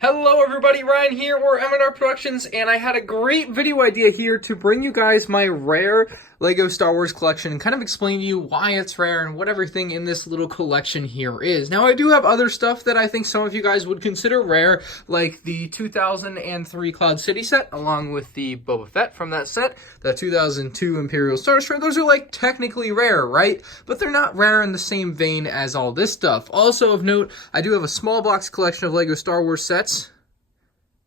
Hello everybody, Ryan here, or MandRproductions, and I had a great video idea here to bring you guys my rare LEGO Star Wars collection and kind of explain to you why it's rare and what everything in this little collection here is. Now, I do have other stuff that I think some of you guys would consider rare, like the 2003 Cloud City set, along with the Boba Fett from that set, the 2002 Imperial Star Destroyer. Those are like technically rare, right? But they're not rare in the same vein as all this stuff. Also of note, I do have a small box collection of LEGO Star Wars sets,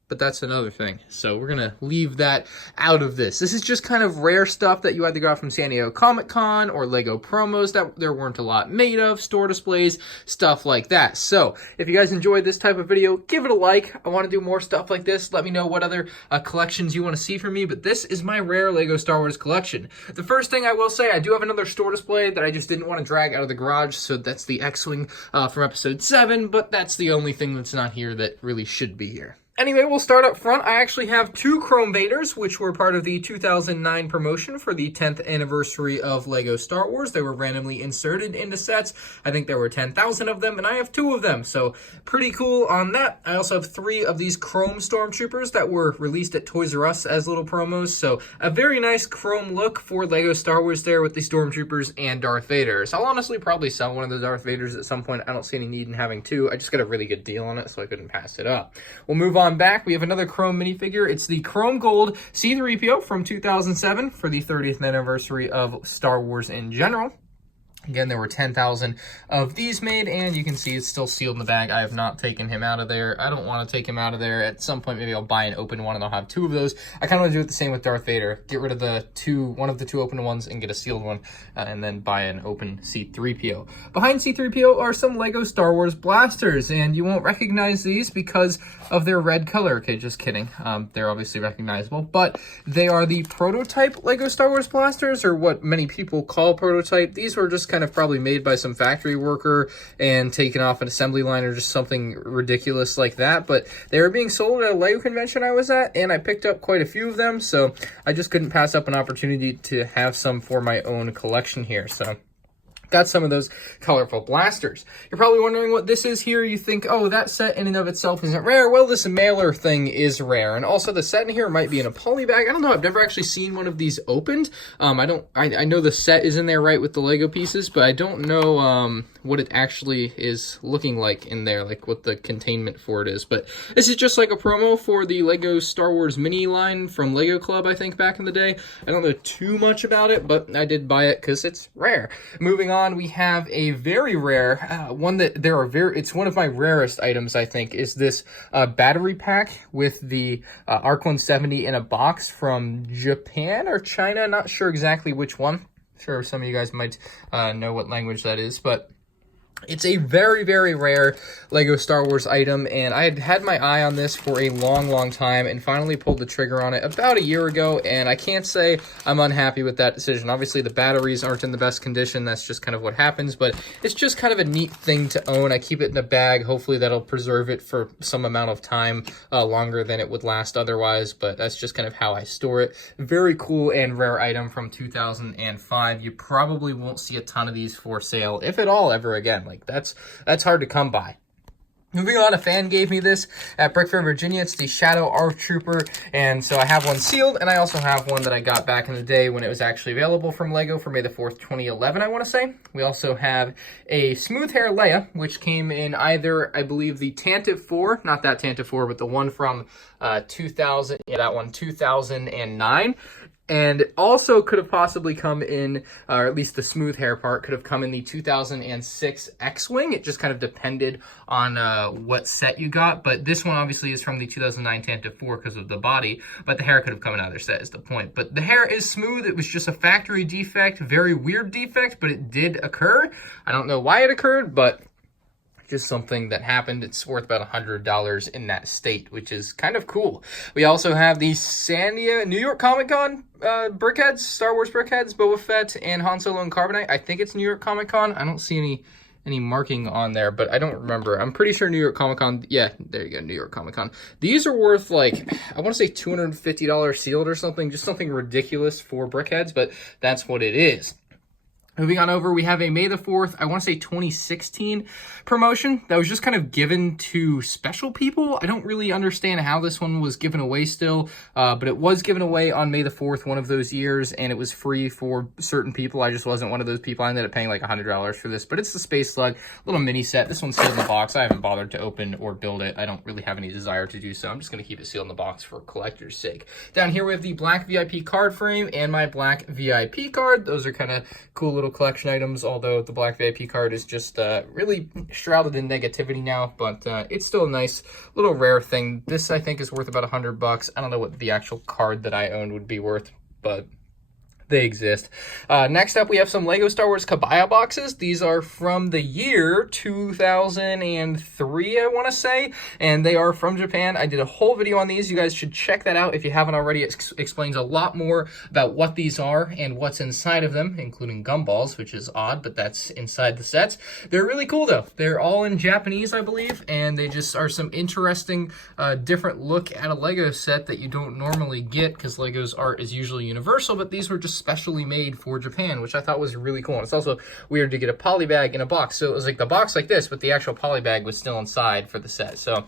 but that's another thing. So we're gonna leave that out of this. This is just kind of rare stuff that you either got from San Diego Comic-Con or LEGO promos that there weren't a lot made of, store displays, stuff like that. So if you guys enjoyed this type of video, give it a like. I want to do more stuff like this. Let me know what other collections you want to see from me, but this is my rare LEGO Star Wars collection. The first thing I will say, I do have another store display that I just didn't want to drag out of the garage, so that's the X-Wing from episode 7, but that's the only thing that's not here that really should be here. Anyway, we'll start up front. I actually have two Chrome Vaders, which were part of the 2009 promotion for the 10th anniversary of LEGO Star Wars. They were randomly inserted into sets. I think there were 10,000 of them, and I have two of them, so pretty cool on that. I also have three of these Chrome Stormtroopers that were released at Toys R Us as little promos, so a very nice Chrome look for LEGO Star Wars there with the Stormtroopers and Darth Vader. So I'll honestly probably sell one of the Darth Vaders at some point. I don't see any need in having two. I just got a really good deal on it, so I couldn't pass it up. We'll move on back. We have another Chrome minifigure. It's the Chrome Gold C-3PO from 2007 for the 30th anniversary of Star Wars in general. Again, there were 10,000 of these made, and you can see it's still sealed in the bag. I have not taken him out of there. I don't want to take him out of there. At some point, maybe I'll buy an open one, and I'll have two of those. I kind of want to do it the same with Darth Vader. Get rid of one of the two open ones and get a sealed one, and then buy an open C-3PO. Behind C-3PO are some LEGO Star Wars blasters, and you won't recognize these because of their red color. Okay, just kidding. They're obviously recognizable, but they are the prototype LEGO Star Wars blasters, or what many people call prototype. These were just kind of probably made by some factory worker and taken off an assembly line or just something ridiculous like that, but they were being sold at a LEGO convention I was at, and I picked up quite a few of them, so I just couldn't pass up an opportunity to have some for my own collection here. So got some of those colorful blasters. You're probably wondering what this is here. You think, oh, that set in and of itself isn't rare. Well, this mailer thing is rare. And also the set in here might be in a poly bag. I don't know. I've never actually seen one of these opened. I know the set is in there, right, with the Lego pieces, but I don't know what it actually is looking like in there, like what the containment for it is. But this is just like a promo for the Lego Star Wars mini line from Lego Club, I think, back in the day. I don't know too much about it, but I did buy it because it's rare. Moving on, we have a very rare one that it's one of my rarest items, I think, is this battery pack with the ARC 170 in a box from Japan or China. Not sure exactly which one. Sure, some of you guys might know what language that is, but it's a very, very rare LEGO Star Wars item, and I had had my eye on this for a long, long time and finally pulled the trigger on it about a year ago, and I can't say I'm unhappy with that decision. Obviously, the batteries aren't in the best condition. That's just kind of what happens, but it's just kind of a neat thing to own. I keep it in a bag. Hopefully, that'll preserve it for some amount of time, longer than it would last otherwise, but that's just kind of how I store it. Very cool and rare item from 2005. You probably won't see a ton of these for sale, if at all, ever again. Like, that's hard to come by. Moving on, a fan gave me this at Brick Fair, Virginia. It's the Shadow ARC Trooper, and so I have one sealed, and I also have one that I got back in the day when it was actually available from LEGO for May the 4th, 2011, I want to say. We also have a Smooth Hair Leia, which came in either, I believe, the Tantive 4, not that Tantive 4, but the one from 2000, yeah, that one, 2009. And also could have possibly come in, or at least the smooth hair part could have come in the 2006 X-Wing. It just kind of depended on what set you got. But this one obviously is from the 2009 Tantive 4 because of the body. But the hair could have come in either set is the point. But the hair is smooth. It was just a factory defect, very weird defect, but it did occur. I don't know why it occurred, but just something that happened. It's worth about $100 in that state, which is kind of cool. We also have the New York Comic-Con brickheads, Star Wars brickheads, Boba Fett and Han Solo and Carbonite. I think it's New York Comic-Con. I don't see any marking on there, but I don't remember. I'm pretty sure New York Comic-Con. Yeah, there you go, New York Comic-Con. These are worth, like, I want to say $250 sealed or something, just something ridiculous for brickheads, but that's what it is. Moving on over, we have a May the 4th, I want to say 2016 promotion that was just kind of given to special people. I don't really understand how this one was given away still, but it was given away on May the 4th, one of those years, and it was free for certain people. I just wasn't one of those people. I ended up paying like $100 for this, but it's the Space Slug little mini set. This one's sealed in the box. I haven't bothered to open or build it. I don't really have any desire to do so. I'm just going to keep it sealed in the box for collector's sake. Down here we have the black VIP card frame and my black VIP card. Those are kind of cool little collection items, although the black VIP card is just really shrouded in negativity now, but it's still a nice little rare thing. This I think is worth about $100. I don't know what the actual card that I owned would be worth, but they exist. Next up, we have some Lego Star Wars Kebaya boxes. These are from the year 2003, I want to say, and they are from Japan. I did a whole video on these. You guys should check that out if you haven't already. It explains a lot more about what these are and what's inside of them, including gumballs, which is odd, but that's inside the sets. They're really cool, though. They're all in Japanese, I believe, and they just are some interesting, different look at a Lego set that you don't normally get, because Lego's art is usually universal, but these were just specially made for Japan, which I thought was really cool. And it's also weird to get a poly bag in a box. So it was like the box like this, but the actual poly bag was still inside for the set. So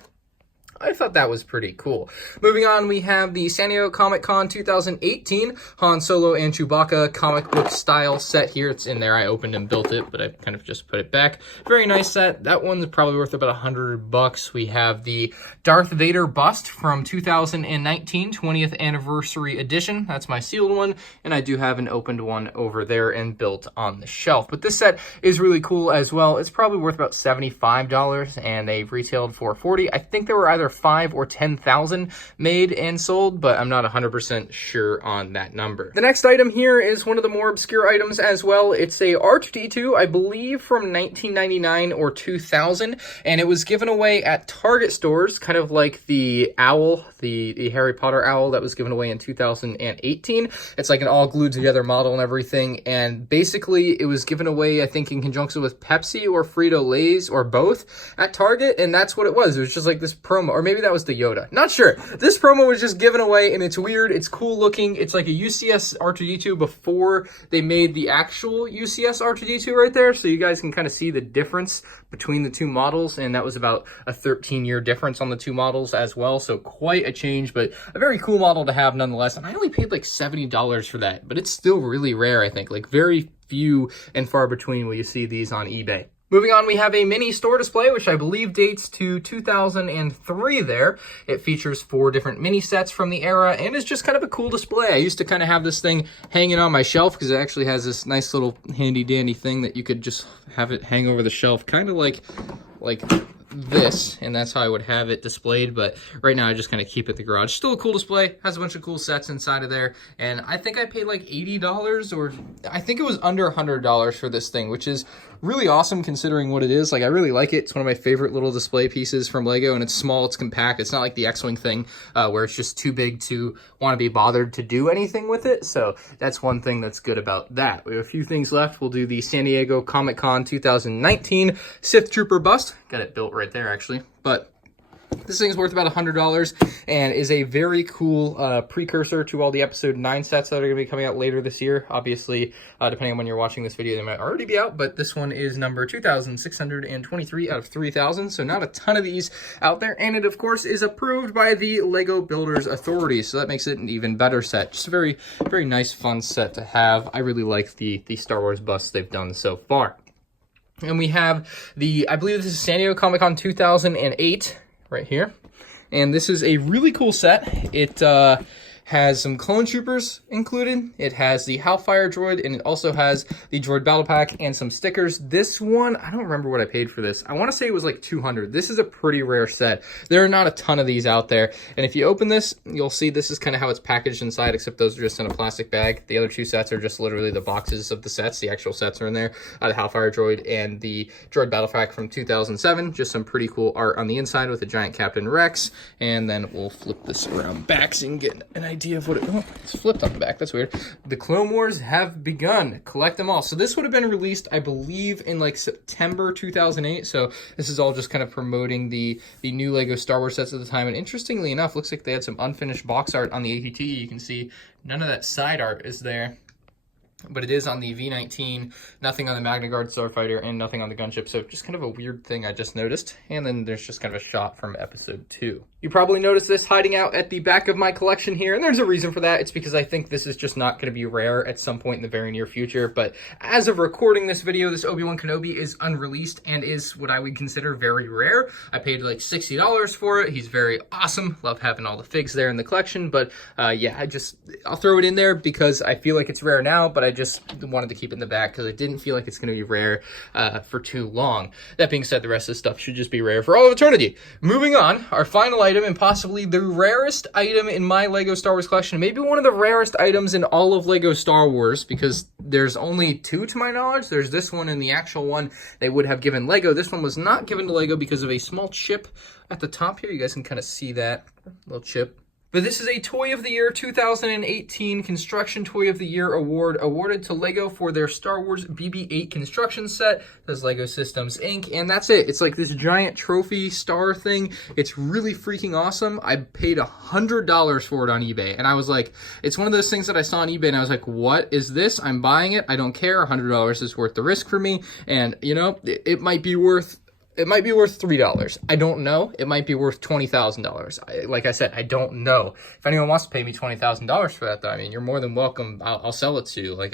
I thought that was pretty cool. Moving on, we have the San Diego Comic-Con 2018 Han Solo and Chewbacca comic book style set here. It's in there. I opened and built it, but I kind of just put it back. Very nice set. That one's probably worth about $100. We have the Darth Vader bust from 2019 20th anniversary edition. That's my sealed one, and I do have an opened one over there and built on the shelf. But this set is really cool as well. It's probably worth about $75, and they've retailed for $40. I think there were either 5 or 10,000 made and sold, but I'm not 100% sure on that number. The next item here is one of the more obscure items as well. It's a R2-D2, I believe from 1999 or 2000, and it was given away at Target stores, kind of like the owl, the Harry Potter owl that was given away in 2018. It's like an all glued together model and everything, and basically it was given away, I think, in conjunction with Pepsi or Frito-Lay's or both at Target, and that's what it was. It was just like this promo, or maybe that was the Yoda. Not sure. This promo was just given away, and it's weird. It's cool looking. It's like a UCS R2-D2 before they made the actual UCS R2-D2 right there, so you guys can kind of see the difference between the two models, and that was about a 13-year difference on the two models as well, so quite a change, but a very cool model to have nonetheless, and I only paid like $70 for that, but it's still really rare, I think. Like, very few and far between will you see these on eBay. Moving on, we have a mini store display, which I believe dates to 2003 there. It features 4 different mini sets from the era, and it's just kind of a cool display. I used to kind of have this thing hanging on my shelf because it actually has this nice little handy-dandy thing that you could just have it hang over the shelf, kind of like this, and that's how I would have it displayed, but right now I just kind of keep it in the garage. Still a cool display, has a bunch of cool sets inside of there, and I think I paid like $80, or I think it was under $100 for this thing, which is really awesome considering what it is. Like, I really like it. It's one of my favorite little display pieces from Lego, and it's small, it's compact. It's not like the X-Wing thing where it's just too big to want to be bothered to do anything with it, so that's one thing that's good about that. We have a few things left. We'll do the San Diego Comic-Con 2019 Sith Trooper bust. Got it built right there, actually, but this thing's worth about $100 and is a very cool precursor to all the episode 9 sets that are going to be coming out later this year. Obviously, depending on when you're watching this video, they might already be out, but this one is number 2,623 out of 3,000, so not a ton of these out there, and it, of course, is approved by the Lego Builders Authority, so that makes it an even better set. Just a very, very nice, fun set to have. I really like the Star Wars busts they've done so far. And we have the, I believe this is San Diego Comic-Con 2008, right here, and this is a really cool set. It has some clone troopers included. It has the Hellfire droid, and it also has the droid battle pack and some stickers. This one, I don't remember what I paid for this. I want to say it was like $200. This is a pretty rare set. There are not a ton of these out there, and if you open this, you'll see this is kind of how it's packaged inside, except those are just in a plastic bag. The other 2 sets are just literally the boxes of the sets. The actual sets are in there. The Hellfire droid and the droid battle pack from 2007. Just some pretty cool art on the inside with a giant Captain Rex, and then we'll flip this around back so you can get an idea of what it, oh, it's flipped on the back. That's weird. The Clone Wars have begun. Collect them all. So this would have been released, I believe, in like September 2008. So this is all just kind of promoting the new Lego Star Wars sets at the time. And interestingly enough, looks like they had some unfinished box art on the ATT. You can see none of that side art is there. but it is on the V19, nothing on the Magna Guard Starfighter, and nothing on the gunship, so just kind of a weird thing I just noticed. And then there's just kind of a shot from episode 2. You probably noticed this hiding out at the back of my collection here, and there's a reason for that. It's because I think this is just not going to be rare at some point in the very near future, but as of recording this video, this Obi-Wan Kenobi is unreleased and is what I would consider very rare. I paid like $60 for it. He's very awesome. Love having all the figs there in the collection, but yeah, I'll throw it in there because I feel like it's rare now, but I just wanted to keep it in the back because I didn't feel like it's going to be rare for too long. That being said, the rest of the stuff should just be rare for all of eternity. Moving on, our final item, and possibly the rarest item in my LEGO Star Wars collection, maybe one of the rarest items in all of LEGO Star Wars, because there's only 2 to my knowledge. There's this one and the actual one they would have given LEGO. This one was not given to LEGO because of a small chip at the top here. You guys can kind of see that little chip. But this is a Toy of the Year 2018 Construction Toy of the Year award awarded to LEGO for their Star Wars BB-8 construction set. That's LEGO Systems Inc. And that's it. It's like this giant trophy star thing. It's really freaking awesome. I paid $100 for it on eBay. And I was like, it's one of those things that I saw on eBay and I was like, what is this? I'm buying it. I don't care. $100 is worth the risk for me. And, you know, it might be worth $3. I don't know. It might be worth $20,000. Like I said, I don't know. If anyone wants to pay me $20,000 for that, though, I mean, you're more than welcome. I'll sell it to you. Like,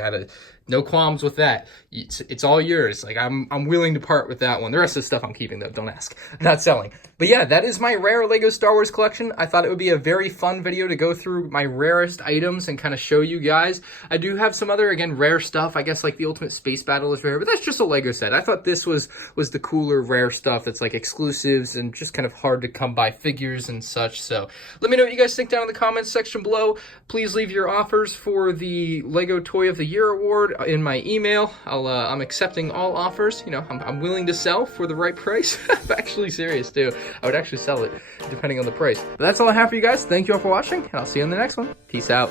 no qualms with that. It's all yours. Like, I'm willing to part with that one. The rest of the stuff I'm keeping, though. Don't ask. I'm not selling. But yeah, that is my rare LEGO Star Wars collection. I thought it would be a very fun video to go through my rarest items and kind of show you guys. I do have some other, again, rare stuff. I guess like the Ultimate Space Battle is rare, but that's just a LEGO set. I thought this was the cooler, rare stuff that's like exclusives and just kind of hard to come by figures and such. So let me know what you guys think down in the comments section below. Please leave your offers for the LEGO Toy of the Year award in my email. I'm accepting all offers. You know, I'm willing to sell for the right price. I'm actually serious too. I would actually sell it depending on the price. But that's all I have for you guys. Thank you all for watching, and I'll see you in the next one. Peace out.